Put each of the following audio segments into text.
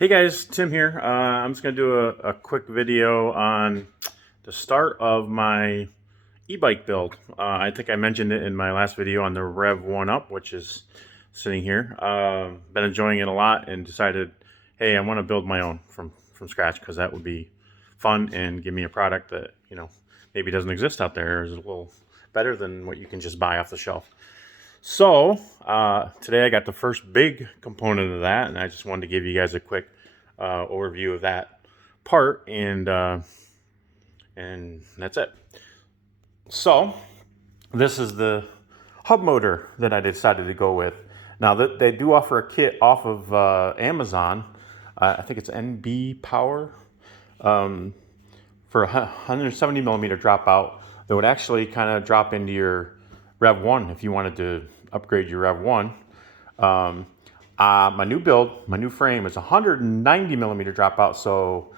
Hey guys, Tim here. I'm just going to do a quick video on the start of my e-bike build. I think I mentioned it in my last video on the Rev 1 Up, which is sitting here. Been enjoying it a lot and decided, hey, I want to build my own from scratch because that would be fun and give me a product that, maybe doesn't exist out there, or is a little better than what you can just buy off the shelf. So today I got the first big component of that, and I just wanted to give you guys a quick overview of that part, and that's it. So this is the hub motor that I decided to go with. Now that they do offer a kit off of Amazon, I think it's NB Power, for a 170 millimeter dropout that would actually kind of drop into your Rev 1 if you wanted to upgrade your Rev 1. My new build, my new frame is 190 millimeter dropout, so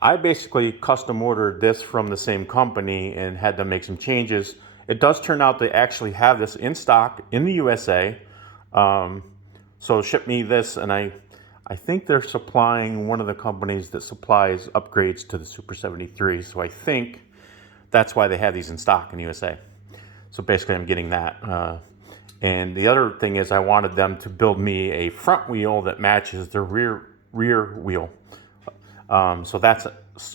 I basically custom ordered this from the same company and had to make some changes. It does turn out they actually have this in stock in the USA, so ship me this, and I think they're supplying one of the companies that supplies upgrades to the Super 73, so I think that's why they have these in stock in the USA. So basically I'm getting that. And the other thing is I wanted them to build me a front wheel that matches their rear wheel. So that's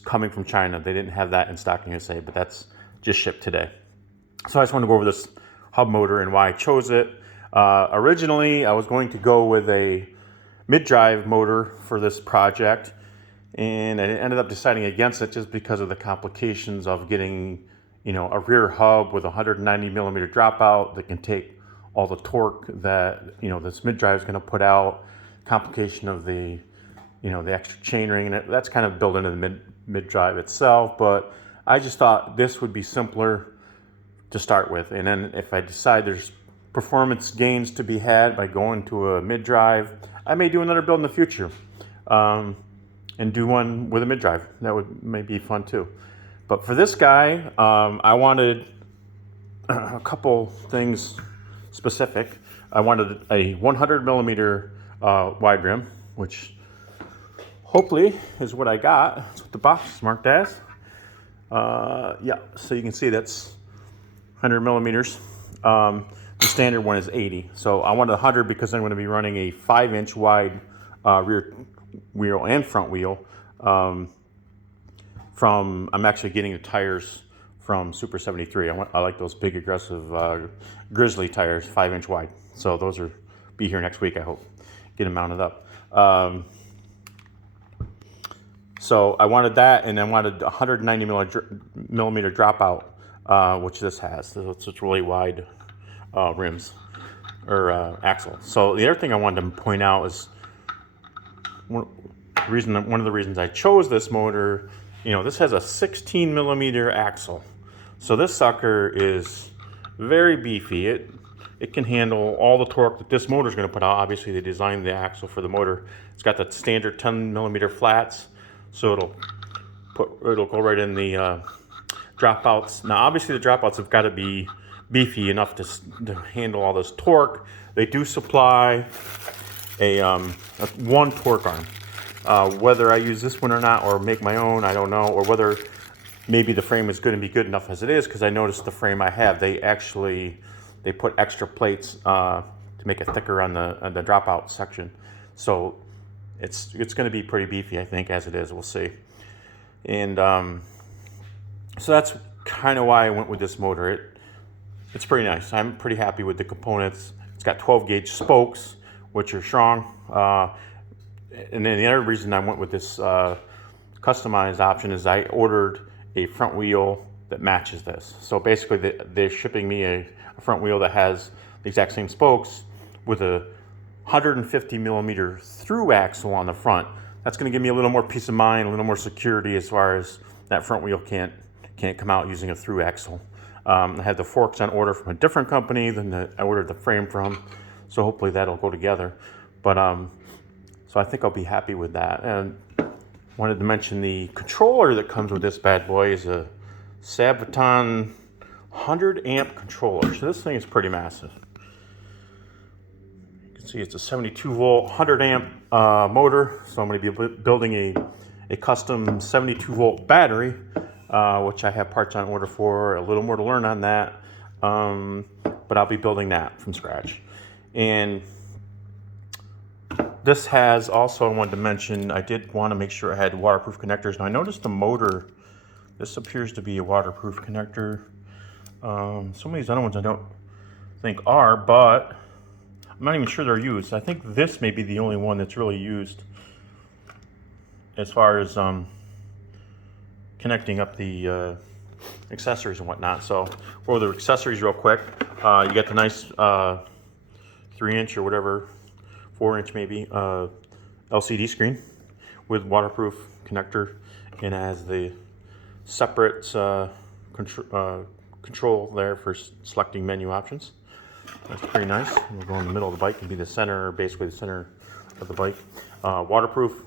coming from China. They didn't have that in stock in the USA, but that's just shipped today. So I just want to go over this hub motor and why I chose it. Originally, I was going to go with a mid-drive motor for this project, and I ended up deciding against it just because of the complications of getting, a rear hub with a 190 millimeter dropout that can take all the torque that, this mid-drive is going to put out, complication of the, the extra chainring, and that's kind of built into the mid-drive itself. But I just thought this would be simpler to start with. And then if I decide there's performance gains to be had by going to a mid-drive, I may do another build in the future, and do one with a mid-drive. That would maybe be fun too. But for this guy, I wanted a couple things specific. I wanted a 100 millimeter wide rim, which hopefully is what I got. That's what the box is marked as. Yeah, so you can see that's 100 millimeters. The standard one is 80. So I wanted 100 because I'm going to be running a 5-inch wide rear wheel and front wheel. I'm actually getting the tires from Super 73. I like those big aggressive Grizzly tires, 5-inch wide. So those are be here next week, I hope. Get them mounted up. So I wanted that, and I wanted 190 millimeter dropout, which this has. So it's really wide rims or axle. So the other thing I wanted to point out is one of the reasons I chose this motor. This has a 16 millimeter axle. So this sucker is very beefy. It can handle all the torque that this motor is going to put out. Obviously, they designed the axle for the motor. It's got the standard 10 millimeter flats, so it'll go right in the dropouts. Now, obviously, the dropouts have got to be beefy enough to handle all this torque. They do supply a one torque arm. Whether I use this one or not, or make my own, I don't know, or whether maybe the frame is going to be good enough as it is, because I noticed the frame I have, they put extra plates to make it thicker on the dropout section. So it's going to be pretty beefy, I think, as it is. We'll see. And so that's kind of why I went with this motor. It's pretty nice. I'm pretty happy with the components. It's got 12 gauge spokes, which are strong. And then the other reason I went with this customized option is I ordered a front wheel that matches this. So basically they're shipping me a front wheel that has the exact same spokes with a 150 millimeter through axle on the front. That's going to give me a little more peace of mind, a little more security as far as that front wheel can't come out using a through axle. I had the forks on order from a different company than I ordered the frame from, so hopefully that'll go together. But so I think I'll be happy with that. And wanted to mention the controller that comes with this bad boy is a Sabaton 100 amp controller. So this thing is pretty massive. You can see, it's a 72 volt, 100 amp motor. So I'm going to be building a custom 72 volt battery, which I have parts on order for. A little more to learn on that, but I'll be building that from scratch. And this has also, I wanted to mention, I did want to make sure I had waterproof connectors. Now I noticed the motor, this appears to be a waterproof connector. Some of these other ones I don't think are, but I'm not even sure they're used. I think this may be the only one that's really used as far as connecting up the accessories and whatnot. So for the accessories real quick, you got the nice 3-inch or whatever, 4-inch maybe, LCD screen with waterproof connector, and has the separate control there for selecting menu options. That's pretty nice. We'll go in the middle of the bike and be the center, basically the center of the bike. Waterproof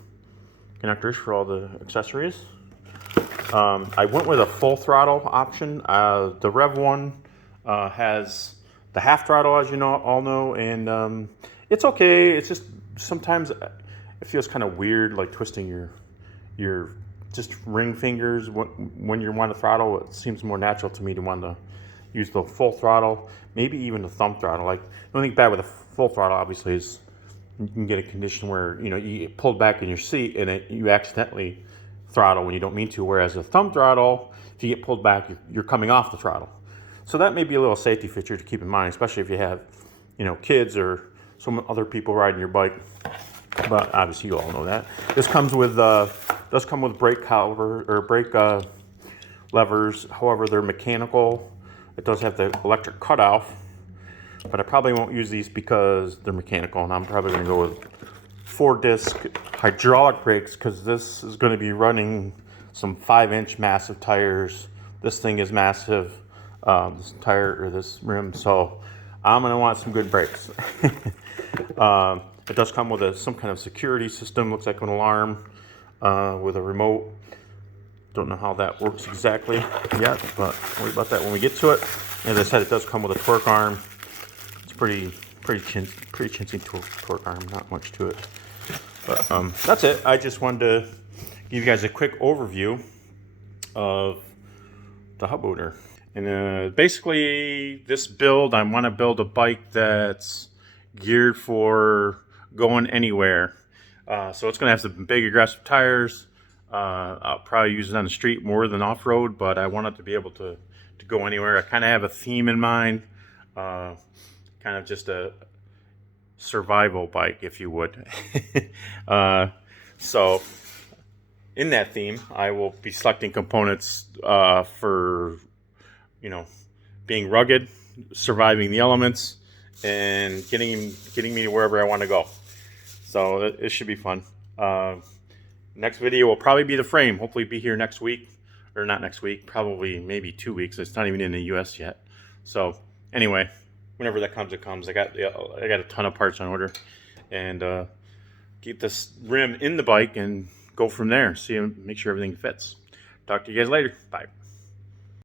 connectors for all the accessories. I went with a full throttle option. The Rev 1 has the half throttle, as you all know, and it's okay. It's just sometimes it feels kind of weird, like twisting your just ring fingers when you want to throttle. It seems more natural to me to want to use the full throttle, maybe even the thumb throttle. Like, the only thing bad with a full throttle, obviously, is you can get a condition where you get pulled back in your seat and you accidentally throttle when you don't mean to. Whereas a thumb throttle, if you get pulled back, you're coming off the throttle. So that may be a little safety feature to keep in mind, especially if you have, kids or some other people riding your bike. But obviously, you all know that. This comes with does come with brake caliper or brake levers. However, they're mechanical. It does have the electric cutoff, but I probably won't use these because they're mechanical, and I'm probably going to go with 4-disc hydraulic brakes because this is going to be running some 5-inch massive tires. This thing is massive, this tire or this rim, so I'm going to want some good brakes. It does come with some kind of security system. Looks like an alarm with a remote. Don't know how that works exactly yet, but worry about that when we get to it. As I said, it does come with a torque arm. It's pretty chintzy torque arm, not much to it. But that's it. I just wanted to give you guys a quick overview of the hub motor. And basically, this build, I want to build a bike that's geared for going anywhere. So it's going to have some big aggressive tires. I'll probably use it on the street more than off-road, but I want it to be able to go anywhere. I kind of have a theme in mind, kind of just a survival bike, if you would. So in that theme, I will be selecting components for, being rugged, surviving the elements, and getting me to wherever I want to go. So it should be fun. Next video will probably be the frame. Hopefully be here next week, or not next week, probably maybe 2 weeks. It's not even in the US yet. So anyway, whenever that comes, it comes. I got a ton of parts on order, and get this rim in the bike and go from there. Make sure everything fits. Talk to you guys later. Bye.